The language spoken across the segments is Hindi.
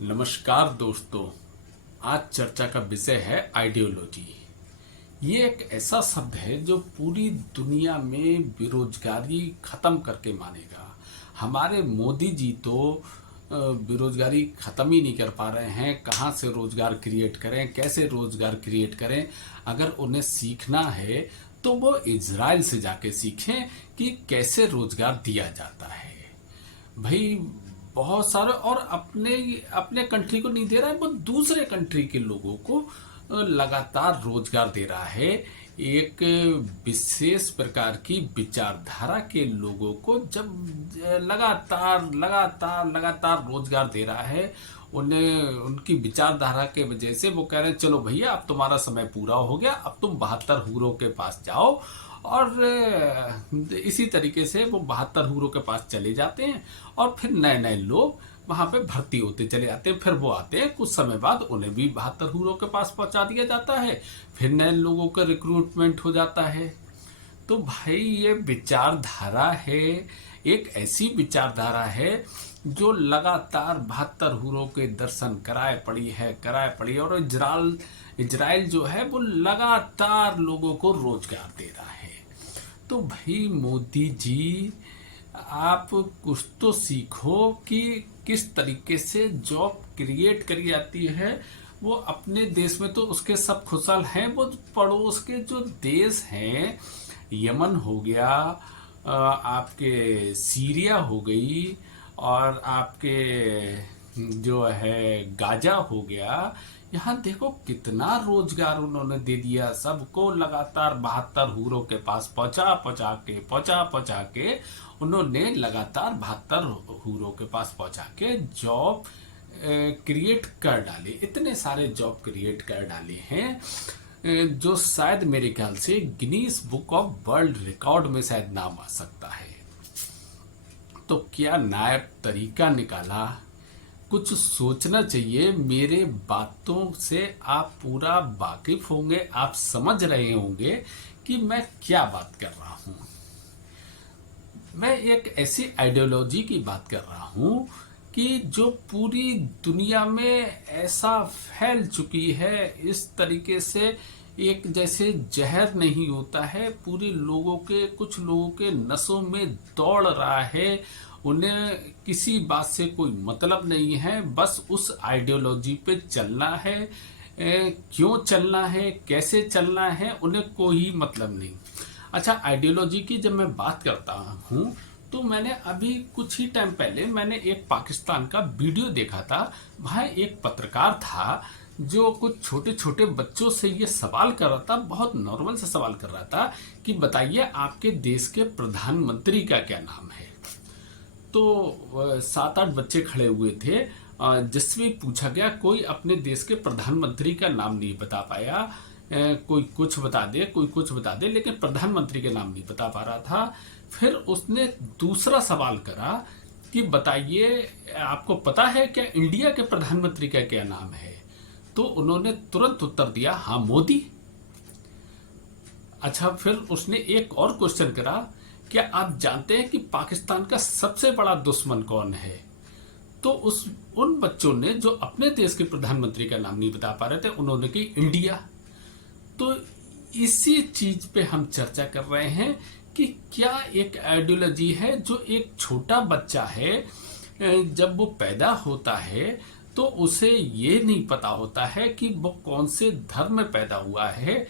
नमस्कार दोस्तों। आज चर्चा का विषय है आइडियोलॉजी। ये एक ऐसा शब्द है जो पूरी दुनिया में बेरोजगारी खत्म करके मानेगा। हमारे मोदी जी तो बेरोजगारी खत्म ही नहीं कर पा रहे हैं। कहाँ से रोजगार क्रिएट करें, कैसे रोजगार क्रिएट करें। अगर उन्हें सीखना है तो वो इजराइल से जाके सीखें कि कैसे रोजगार दिया जाता है। भाई बहुत सारे, और अपने अपने कंट्री को नहीं दे रहा है, वो दूसरे कंट्री के लोगों को लगातार रोजगार दे रहा है। एक विशेष प्रकार की विचारधारा के लोगों को जब लगातार लगातार लगातार रोजगार दे रहा है, उन्हें उनकी विचारधारा के वजह से वो कह रहे हैं चलो भैया अब तुम्हारा समय पूरा हो गया, अब तुम 72 हूरों के पास जाओ। और इसी तरीके से वो 72 हूरों के पास चले जाते हैं और फिर नए नए लोग वहां पे भर्ती होते चले जाते हैं। फिर वो आते हैं, कुछ समय बाद उन्हें भी 72 हूरों के पास पहुंचा दिया जाता है। फिर नए लोगों का रिक्रूटमेंट हो जाता है। तो भाई ये विचारधारा है, एक ऐसी विचारधारा है जो लगातार 72 हूरों के दर्शन कराए पड़ी है। और इजराइल जो है वो लगातार लोगों को रोजगार दे रहा है। तो भाई मोदी जी, आप कुछ तो सीखो कि किस तरीके से जॉब क्रिएट करी जाती है। वो अपने देश में तो उसके सब खुशहाल हैं, वो पड़ोस के जो देश हैं, यमन हो गया, आपके सीरिया हो गई, और आपके जो है गाजा हो गया, यहाँ देखो कितना रोजगार उन्होंने दे दिया सबको। लगातार 72 हूरों के पास पहुंचा के उन्होंने लगातार 72 हूरों के पास पहुंचा के जॉब क्रिएट कर डाले। इतने सारे जॉब क्रिएट कर डाले हैं जो शायद मेरे ख्याल से Guinness book of world record में शायद नाम आ सकता है। तो क्या नायब तरीका निकाला, कुछ सोचना चाहिए। मेरे बातों से आप पूरा वाकिफ होंगे, आप समझ रहे होंगे कि मैं क्या बात कर रहा हूं। मैं एक ऐसी आइडियोलॉजी की बात कर रहा हूं कि जो पूरी दुनिया में ऐसा फैल चुकी है, इस तरीके से एक जैसे जहर नहीं होता है, पूरे लोगों के, कुछ लोगों के नसों में दौड़ रहा है। उन्हें किसी बात से कोई मतलब नहीं है, बस उस आइडियोलॉजी पे चलना है। क्यों चलना है, कैसे चलना है, उन्हें कोई मतलब नहीं। अच्छा, आइडियोलॉजी की जब मैं बात करता हूँ तो मैंने अभी कुछ ही टाइम पहले मैंने एक पाकिस्तान का वीडियो देखा था। वहाँ एक पत्रकार था जो कुछ छोटे छोटे बच्चों से ये सवाल कर रहा था, बहुत नॉर्मल से सवाल कर रहा था कि बताइए आपके देश के प्रधानमंत्री का क्या नाम है। तो 7-8 बच्चे खड़े हुए थे, जिससे पूछा गया कोई अपने देश के प्रधानमंत्री का नाम नहीं बता पाया। कोई कुछ बता दे, कोई कुछ बता दे, लेकिन प्रधानमंत्री का नाम नहीं बता पा रहा था। फिर उसने दूसरा सवाल करा कि बताइए आपको पता है क्या इंडिया के प्रधानमंत्री का क्या नाम है। तो उन्होंने तुरंत उत्तर दिया, हाँ मोदी। अच्छा, फिर उसने एक और क्वेश्चन करा, क्या आप जानते हैं कि पाकिस्तान का सबसे बड़ा दुश्मन कौन है। तो उन बच्चों ने जो अपने देश के प्रधानमंत्री का नाम नहीं बता पा रहे थे, उन्होंने की इंडिया। तो इसी चीज पे हम चर्चा कर रहे हैं कि क्या एक आइडियोलॉजी है जो एक छोटा बच्चा है, जब वो पैदा होता है तो उसे ये नहीं पता होता है कि वो कौन से धर्म में पैदा हुआ है,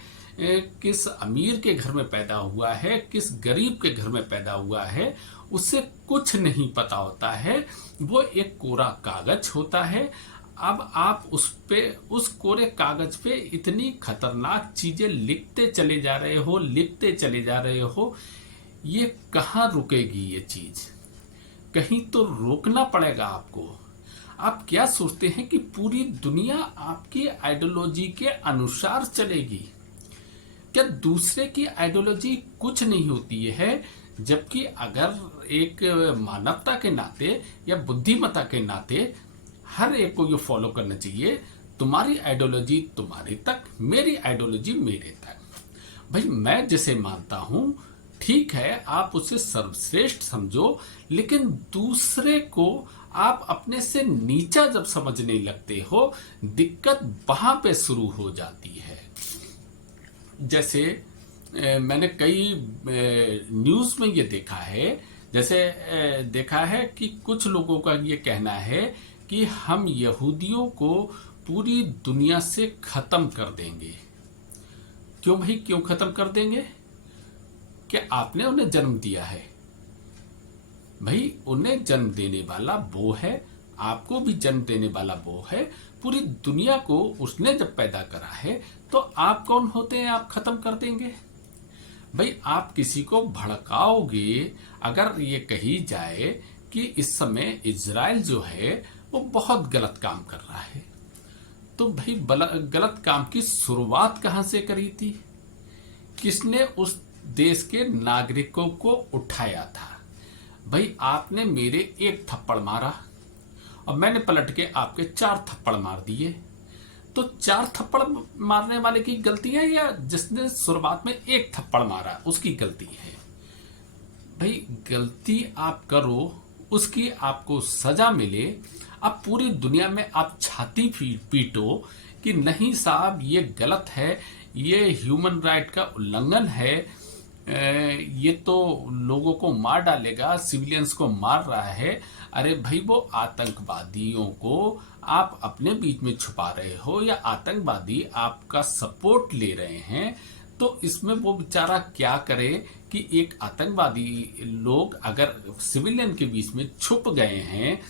किस अमीर के घर में पैदा हुआ है, किस गरीब के घर में पैदा हुआ है, उसे कुछ नहीं पता होता है। वो एक कोरा कागज होता है। अब आप उस कोरे कागज पे इतनी खतरनाक चीजें लिखते चले जा रहे हो। ये कहाँ रुकेगी ये चीज? कहीं तो रोकना पड़ेगा आपको। आप क्या सोचते हैं कि पूरी दुनिया आपकी आइडियोलॉजी के अनुसार चलेगी? क्या दूसरे की आइडियोलॉजी कुछ नहीं होती है? जबकि अगर एक मानवता के नाते या बुद्धिमत्ता के नाते हर एक को ये फॉलो करना चाहिए। तुम्हारी आइडियोलॉजी तुम्हारे तक, मेरी आइडियोलॉजी मेरे तक। भाई मैं जिसे मानता हूं ठीक है, आप उसे सर्वश्रेष्ठ समझो, लेकिन दूसरे को आप अपने से नीचा जब समझने लगते हो, दिक्कत वहां पे शुरू हो जाती है। जैसे मैंने कई न्यूज़ में ये देखा है, जैसे देखा है कि कुछ लोगों का ये कहना है कि हम यहूदियों को पूरी दुनिया से खत्म कर देंगे। क्यों भाई, क्यों खत्म कर देंगे? क्या आपने उन्हें जन्म दिया है? भाई, उन्हें जन्म देने वाला वो है, आपको भी जन्म देने वाला वो है, पूरी दुनिया को उसने जब पैदा करा है, तो आप कौन होते हैं आप खत्म कर देंगे? भाई, आप किसी को भड़काओगे अगर ये कही जाए कि इस समय इजराइल जो है वो बहुत गलत काम कर रहा है, तो भाई गलत काम की शुरुआत कहां से करी थी? किसने उस देश के नागरिकों को उठाया था? भाई, आपने मेरे एक थप्पड़ मारा और मैंने पलट के आपके 4 थप्पड़ मार दिए, तो 4 थप्पड़ मारने वाले की गलती है या जिसने शुरुआत में एक थप्पड़ मारा उसकी गलती है? भाई, गलती आप करो, उसकी आपको सजा मिले। अब पूरी दुनिया में आप छाती पीटो कि नहीं साहब ये गलत है, ये ह्यूमन राइट का उल्लंघन है, ये तो लोगों को मार डालेगा, सिविलियंस को मार रहा है। अरे भाई, वो आतंकवादियों को आप अपने बीच में छुपा रहे हो या आतंकवादी आपका सपोर्ट ले रहे हैं, तो इसमें वो बेचारा क्या करे कि एक आतंकवादी लोग अगर सिविलियन के बीच में छुप गए हैं,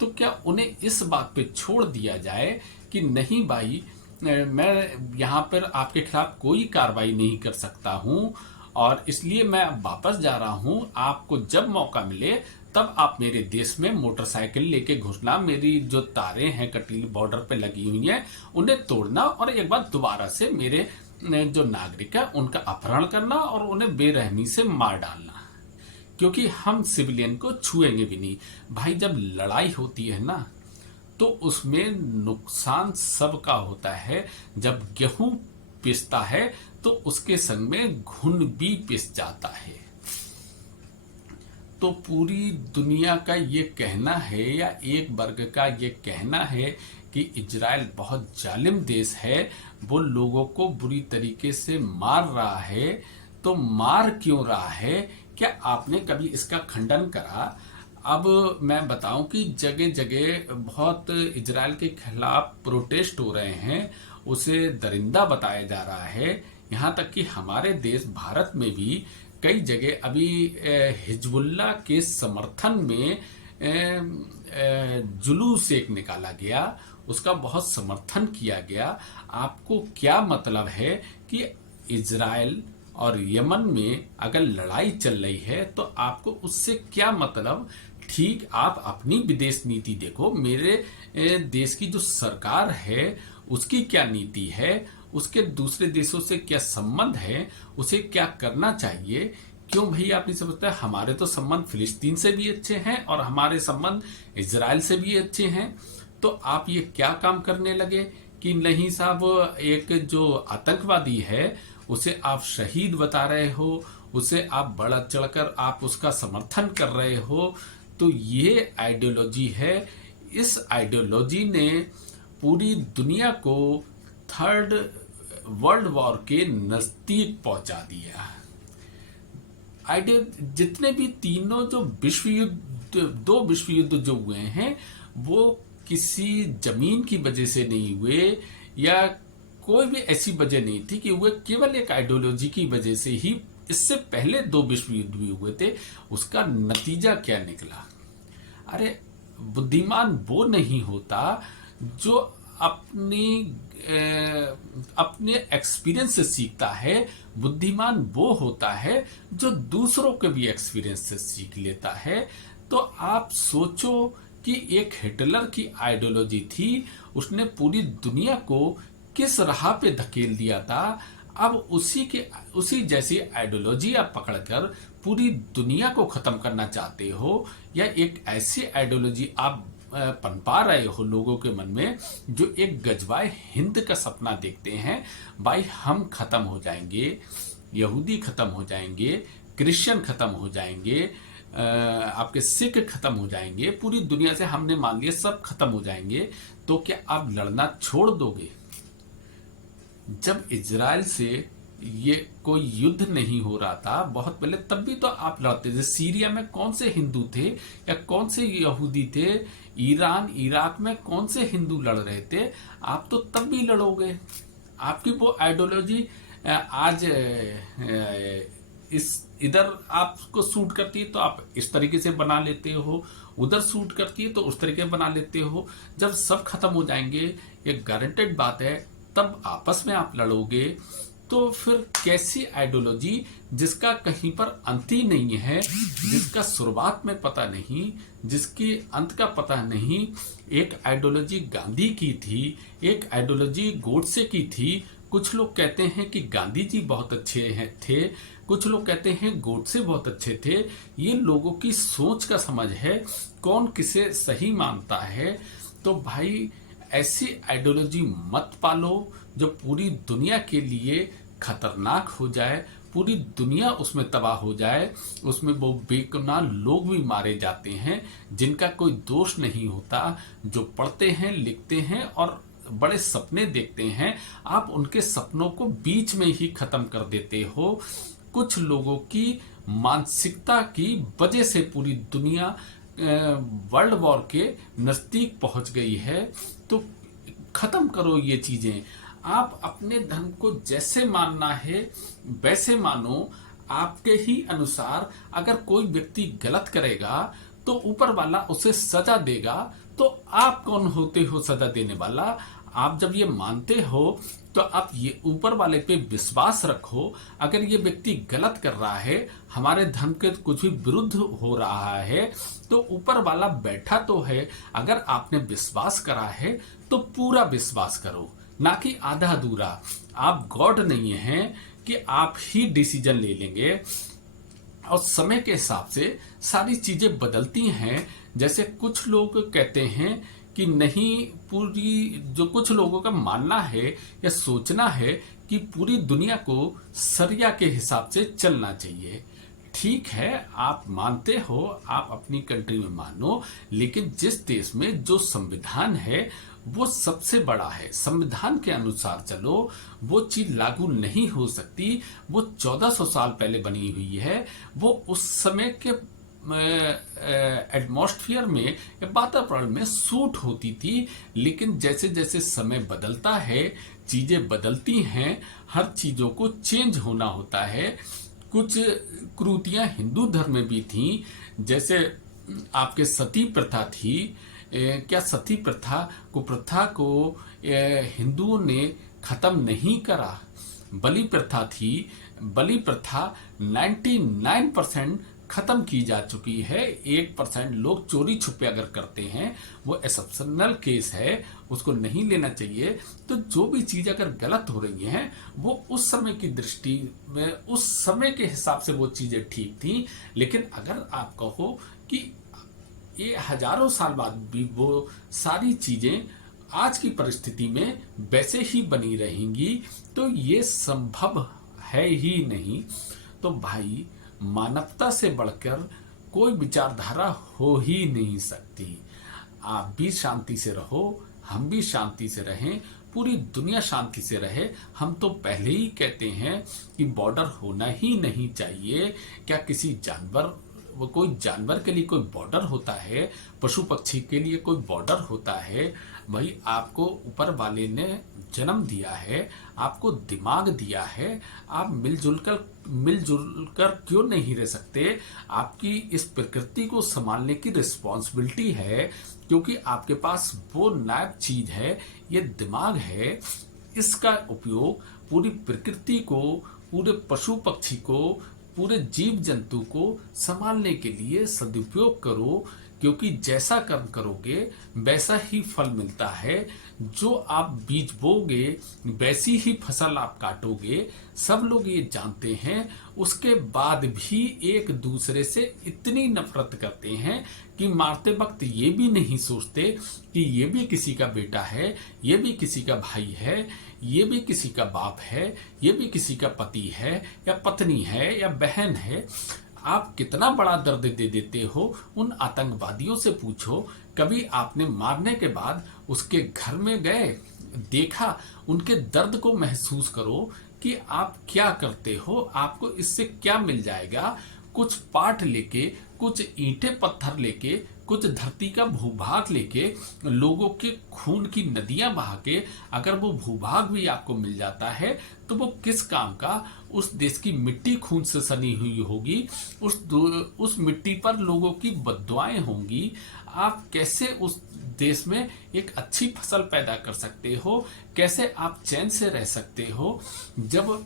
तो क्या उन्हें इस बात पे छोड़ दिया जाए कि नहीं भाई, मैं यहाँ पर आपके खिलाफ कोई कार्रवाई नहीं कर सकता हूँ और इसलिए मैं वापस जा रहा हूँ, आपको जब मौका मिले तब आप मेरे देश में मोटरसाइकिल लेके घुसना, मेरी जो तारें हैं कटीली बॉर्डर पे लगी हुई हैं उन्हें तोड़ना और एक बार दोबारा से मेरे जो नागरिक है उनका अपहरण करना और उन्हें बेरहमी से मार डालना, क्योंकि हम सिविलियन को छुएंगे भी नहीं। भाई, जब लड़ाई होती है ना, तो उसमें नुकसान सबका होता है। जब गेहूं पिसता है तो उसके संग में घुन भी पिस जाता है। तो पूरी दुनिया का ये कहना है या एक वर्ग का ये कहना है कि इजराइल बहुत जालिम देश है, वो लोगों को बुरी तरीके से मार रहा है। तो मार क्यों रहा है? क्या आपने कभी इसका खंडन करा? अब मैं बताऊं कि जगह जगह बहुत इजराइल के खिलाफ प्रोटेस्ट हो रहे हैं, उसे दरिंदा बताया जा रहा है। यहाँ तक कि हमारे देश भारत में भी कई जगह अभी हिजबुल्लाह के समर्थन में जुलूस एक निकाला गया, उसका बहुत समर्थन किया गया। आपको क्या मतलब है कि इजराइल और यमन में अगर लड़ाई चल रही है तो आपको उससे क्या मतलब? ठीक, आप अपनी विदेश नीति देखो, मेरे देश की जो सरकार है उसकी क्या नीति है, उसके दूसरे देशों से क्या संबंध है, उसे क्या करना चाहिए। क्यों भाई आप नहीं समझते? हमारे तो संबंध फिलिस्तीन से भी अच्छे हैं और हमारे संबंध इजराइल से भी अच्छे हैं। तो आप ये क्या काम करने लगे कि नहीं साहब, एक जो आतंकवादी है उसे आप शहीद बता रहे हो, उसे आप बढ़ चढ़कर आप उसका समर्थन कर रहे हो। तो ये आइडियोलॉजी है। इस आइडियोलॉजी ने पूरी दुनिया को थर्ड वर्ल्ड वॉर के नजदीक पहुंचा दिया। जितने भी तीनों जो विश्व युद्ध, 2 विश्व युद्ध जो हुए हैं, वो किसी जमीन की वजह से नहीं हुए या कोई भी ऐसी वजह नहीं थी कि वो केवल एक आइडियोलॉजी की वजह से ही। इससे पहले 2 विश्व युद्ध भी हुए थे, उसका नतीजा क्या निकला? अरे, बुद्धिमान वो नहीं होता जो अपने एक्सपीरियंस से सीखता है। बुद्धिमान वो होता है जो दूसरों के भी एक्सपीरियंस से सीख लेता है। तो आप सोचो कि एक हिटलर की आइडियोलॉजी थी, उसने पूरी दुनिया को किस राह पे धकेल दिया था। अब उसी जैसी आइडियोलॉजी आप पकड़कर पूरी दुनिया को खत्म करना चाहते हो, या एक ऐसी आइडियोलॉजी आप पनपा रहे हो लोगों के मन में जो एक गजवाए हिंद का सपना देखते हैं। भाई, हम खत्म हो जाएंगे, यहूदी खत्म हो जाएंगे, क्रिश्चियन खत्म हो जाएंगे, आपके सिख खत्म हो जाएंगे, पूरी दुनिया से हमने मान लिया सब खत्म हो जाएंगे, तो क्या आप लड़ना छोड़ दोगे? जब इजराइल से ये कोई युद्ध नहीं हो रहा था बहुत पहले, तब भी तो आप लड़ते थे। सीरिया में कौन से हिंदू थे या कौन से यहूदी थे? ईरान इराक में कौन से हिंदू लड़ रहे थे? आप तो तब भी लड़ोगे। आपकी वो आइडियोलॉजी आज इस इधर आपको सूट करती है तो आप इस तरीके से बना लेते हो, उधर सूट करती है तो उस तरीके बना लेते हो। जब सब खत्म हो जाएंगे, ये गारंटेड बात है, तब आपस में आप लड़ोगे। तो फिर कैसी आइडियोलॉजी जिसका कहीं पर अंत ही नहीं है, जिसका शुरुआत में पता नहीं, जिसकी अंत का पता नहीं। एक आइडियोलॉजी गांधी की थी, एक आइडियोलॉजी गोडसे की थी। कुछ लोग कहते हैं कि गांधी जी बहुत अच्छे थे, कुछ लोग कहते हैं गोडसे बहुत अच्छे थे। ये लोगों की सोच का समझ है, कौन किसे सही मानता है। तो भाई ऐसी आइडियोलॉजी मत पालो जो पूरी दुनिया के लिए खतरनाक हो जाए, पूरी दुनिया उसमें तबाह हो जाए। उसमें वो बेगुनाह लोग भी मारे जाते हैं जिनका कोई दोष नहीं होता, जो पढ़ते हैं, लिखते हैं और बड़े सपने देखते हैं। आप उनके सपनों को बीच में ही खत्म कर देते हो। कुछ लोगों की मानसिकता की वजह से पूरी दुनिया वर्ल्ड वॉर के नजदीक पहुंच गई है। तो खत्म करो ये चीजें। आप अपने धर्म को जैसे मानना है वैसे मानो। आपके ही अनुसार अगर कोई व्यक्ति गलत करेगा तो ऊपर वाला उसे सजा देगा। तो आप कौन होते हो सजा देने वाला? आप जब ये मानते हो तो आप ये ऊपर वाले पे विश्वास रखो। अगर ये व्यक्ति गलत कर रहा है, हमारे धर्म के कुछ भी विरुद्ध हो रहा है, तो ऊपर वाला बैठा तो है। अगर आपने विश्वास करा है तो पूरा विश्वास करो, ना कि आधा अधूरा। आप गॉड नहीं हैं कि आप ही डिसीजन ले लेंगे। और समय के हिसाब से सारी चीजें बदलती हैं। जैसे कुछ लोग कहते हैं कि नहीं, पूरी जो कुछ लोगों का मानना है या सोचना है कि पूरी दुनिया को शरिया के हिसाब से चलना चाहिए। ठीक है, आप मानते हो, आप अपनी कंट्री में मानो, लेकिन जिस देश में जो संविधान है वो सबसे बड़ा है, संविधान के अनुसार चलो। वो चीज लागू नहीं हो सकती। वो 1400 साल पहले बनी हुई है। वो उस समय के एटमॉस्फेयर में या वातावरण में सूट होती थी। लेकिन जैसे जैसे समय बदलता है, चीजें बदलती हैं, हर चीजों को चेंज होना होता है। कुछ कुरीतियां हिंदू धर्म में भी थी, जैसे आपके सती प्रथा थी। क्या सती प्रथा को हिंदुओं ने खत्म नहीं करा? बलि प्रथा थी, बलि प्रथा 99% खत्म की जा चुकी है। 1% लोग चोरी छुपे अगर करते हैं, वो एक्सेप्शनल केस है, उसको नहीं लेना चाहिए। तो जो भी चीज अगर गलत हो रही हैं, वो उस समय की दृष्टि में, उस समय के हिसाब से वो चीजें ठीक थी। लेकिन अगर आप कहो कि ये हजारों साल बाद भी वो सारी चीजें आज की परिस्थिति में वैसे ही बनी रहेंगी, तो ये संभव है ही नहीं। तो भाई, मानवता से बढ़कर कोई विचारधारा हो ही नहीं सकती। आप भी शांति से रहो, हम भी शांति से रहें, पूरी दुनिया शांति से रहे। हम तो पहले ही कहते हैं कि बॉर्डर होना ही नहीं चाहिए। क्या किसी जानवर, वो कोई जानवर के लिए कोई बॉर्डर होता है? पशु पक्षी के लिए कोई बॉर्डर होता है? भाई, आपको ऊपर वाले ने जन्म दिया है, आपको दिमाग दिया है। आप मिलजुल कर क्यों नहीं रह सकते? आपकी इस प्रकृति को संभालने की रिस्पॉन्सिबिलिटी है, क्योंकि आपके पास वो नायब चीज है, ये दिमाग है। इसका उपयोग पूरी प्रकृति को, पूरे पशु पक्षी को, पूरे जीव जंतु को संभालने के लिए सदुपयोग करो। क्योंकि जैसा कर्म करोगे वैसा ही फल मिलता है। जो आप बीज बोगे वैसी ही फसल आप काटोगे। सब लोग ये जानते हैं। उसके बाद भी एक दूसरे से इतनी नफरत करते हैं कि मारते वक्त ये भी नहीं सोचते कि ये भी किसी का बेटा है, ये भी किसी का भाई है, ये भी किसी का बाप है, ये भी किसी का पति है या पत्नी है या बहन है। आप कितना बड़ा दर्द दे देते हो उन आतंकवादियों से पूछो। कभी आपने मारने के बाद उसके घर में गए, देखा, उनके दर्द को महसूस करो कि आप क्या करते हो, आपको इससे क्या मिल जाएगा। कुछ पाठ लेके, कुछ ईंटें पत्थर लेके, कुछ धरती का भूभाग लेके, लोगों के खून की नदियां बहा के अगर वो भूभाग भी आपको मिल जाता है तो वो किस काम का। उस देश की मिट्टी खून से सनी हुई होगी, उस मिट्टी पर लोगों की बद्दुआएं होंगी। आप कैसे उस देश में एक अच्छी फसल पैदा कर सकते हो, कैसे आप चैन से रह सकते हो, जब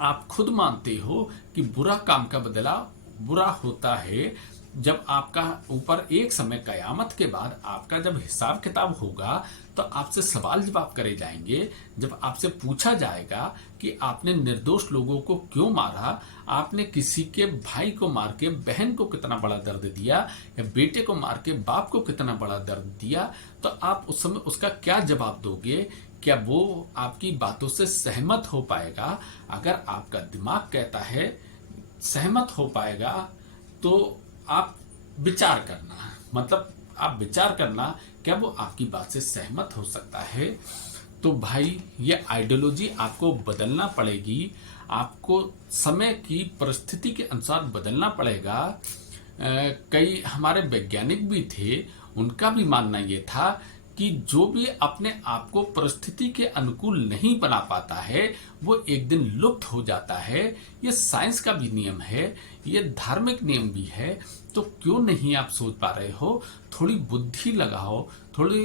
आप खुद मानते हो कि बुरा काम का बदला बुरा होता है। जब आपका ऊपर एक समय कयामत के बाद आपका जब हिसाब किताब होगा तो आपसे सवाल जवाब करे जाएंगे। जब आपसे पूछा जाएगा कि आपने निर्दोष लोगों को क्यों मारा, आपने किसी के भाई को मार के बहन को कितना बड़ा दर्द दिया, या बेटे को मार के बाप को कितना बड़ा दर्द दिया, तो आप उस समय उसका क्या जवाब दोगे। क्या वो आपकी बातों से सहमत हो पाएगा? अगर आपका दिमाग कहता है सहमत हो पाएगा तो आप विचार करना, मतलब आप विचार करना क्या वो आपकी बात से सहमत हो सकता है। तो भाई ये आइडियोलॉजी आपको बदलना पड़ेगी, आपको समय की परिस्थिति के अनुसार बदलना पड़ेगा। कई हमारे वैज्ञानिक भी थे, उनका भी मानना ये था कि जो भी अपने आप को परिस्थिति के अनुकूल नहीं बना पाता है वो एक दिन लुप्त हो जाता है। ये साइंस का भी नियम है, ये धार्मिक नियम भी है। तो क्यों नहीं आप सोच पा रहे हो? थोड़ी बुद्धि लगाओ, थोड़ी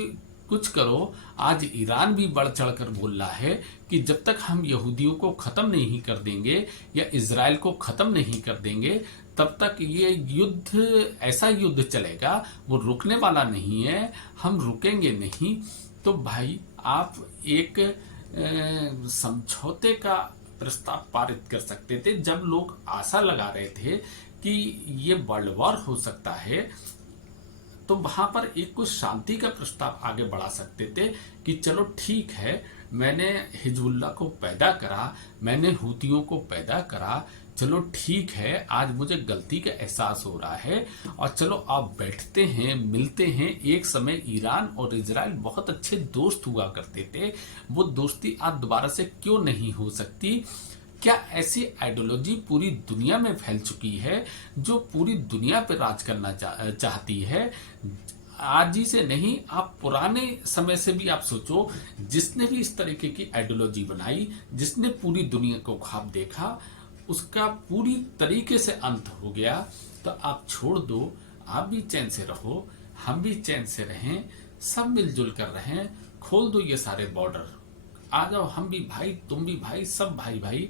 कुछ करो। आज ईरान भी बढ़ चढ़कर बोल रहा है कि जब तक हम यहूदियों को खत्म नहीं कर देंगे या इजराइल को खत्म नहीं कर देंगे तब तक ये युद्ध, ऐसा युद्ध चलेगा, वो रुकने वाला नहीं है, हम रुकेंगे नहीं। तो भाई आप एक समझौते का प्रस्ताव पारित कर सकते थे। जब लोग आशा लगा रहे थे कि ये वर्ल्ड वॉर हो सकता है तो वहां पर एक कुछ शांति का प्रस्ताव आगे बढ़ा सकते थे कि चलो ठीक है, मैंने हिजबुल्लाह को पैदा करा, मैंने हूतियों को पैदा करा, चलो ठीक है, आज मुझे गलती का एहसास हो रहा है और चलो आप बैठते हैं, मिलते हैं। एक समय ईरान और इजराइल बहुत अच्छे दोस्त हुआ करते थे, वो दोस्ती आज दोबारा से क्यों नहीं हो सकती? क्या ऐसी आइडियोलॉजी पूरी दुनिया में फैल चुकी है जो पूरी दुनिया पर राज करना चाहती है? आज ही से नहीं, आप पुराने समय से भी आप सोचो, जिसने भी इस तरीके की आइडियोलॉजी बनाई, जिसने पूरी दुनिया को ख्वाब देखा, उसका पूरी तरीके से अंत हो गया। तो आप छोड़ दो, आप भी चैन से रहो, हम भी चैन से रहें, सब मिलजुल कर रहें। खोल दो ये सारे बॉर्डर, आ जाओ, हम भी भाई, तुम भी भाई, सब भाई भाई।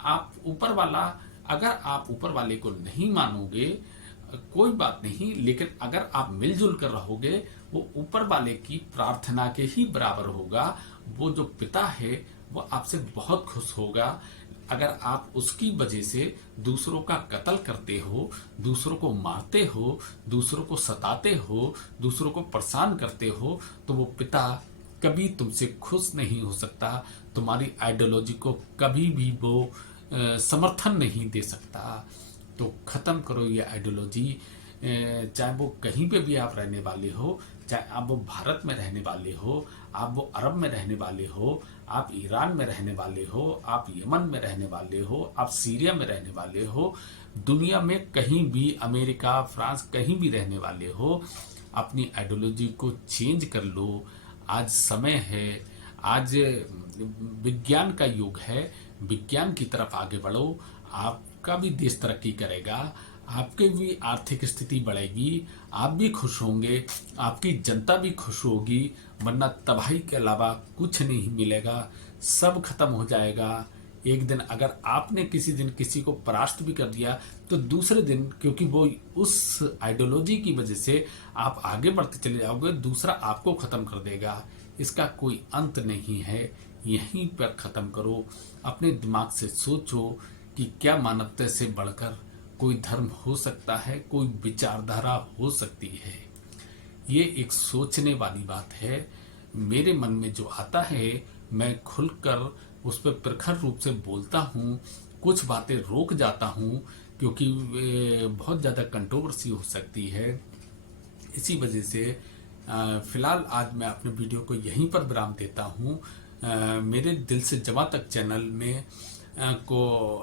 आप ऊपर वाला, अगर आप ऊपर वाले को नहीं मानोगे कोई बात नहीं, लेकिन अगर आप मिलजुल कर रहोगे वो ऊपर वाले की प्रार्थना के ही बराबर होगा। वो जो पिता है वो आपसे बहुत खुश होगा। अगर आप उसकी वजह से दूसरों का कत्ल करते हो, दूसरों को मारते हो, दूसरों को सताते हो, दूसरों को परेशान करते हो, तो वो पिता कभी तुमसे खुश नहीं हो सकता। तुम्हारी आइडियोलॉजी को कभी भी वो समर्थन नहीं दे सकता। तो खत्म करो ये आइडियोलॉजी। चाहे वो कहीं पे भी आप रहने वाले हो, चाहे आप वो भारत में रहने वाले हो, आप वो अरब में रहने वाले हो, आप ईरान में रहने वाले हो, आप यमन में रहने वाले हो, आप सीरिया में रहने वाले हो, दुनिया में कहीं भी, अमेरिका, फ्रांस, कहीं भी रहने वाले हो, अपनी आइडियोलॉजी को चेंज कर लो। आज समय है, आज विज्ञान का युग है, विज्ञान की तरफ आगे बढ़ो। आपका भी देश तरक्की करेगा, आपकी भी आर्थिक स्थिति बढ़ेगी, आप भी खुश होंगे, आपकी जनता भी खुश होगी। वरना तबाही के अलावा कुछ नहीं मिलेगा, सब खत्म हो जाएगा। एक दिन अगर आपने किसी दिन किसी को परास्त भी कर दिया तो दूसरे दिन, क्योंकि वो उस आइडियोलॉजी की वजह से आप आगे बढ़ते चले जाओगे, दूसरा आपको खत्म कर देगा। इसका कोई अंत नहीं है। यहीं पर खत्म करो। अपने दिमाग से सोचो कि क्या मानवता से बढ़कर कोई धर्म हो सकता है, कोई विचारधारा हो सकती है। ये एक सोचने वाली बात है। मेरे मन में जो आता है मैं खुलकर उस पर प्रखर रूप से बोलता हूँ, कुछ बातें रोक जाता हूँ क्योंकि बहुत ज़्यादा कंट्रोवर्सी हो सकती है। इसी वजह से फ़िलहाल आज मैं अपने वीडियो को यहीं पर विराम देता हूँ। मेरे दिल से जवां तक चैनल में को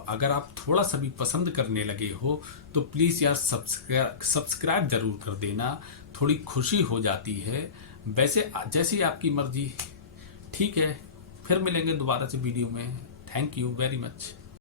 अगर आप थोड़ा सा भी पसंद करने लगे हो तो प्लीज़ यार सब्सक्राइब ज़रूर कर देना, थोड़ी खुशी हो जाती है। वैसे जैसी आपकी मर्जी। ठीक है, फिर मिलेंगे दोबारा से वीडियो में। Thank you very much.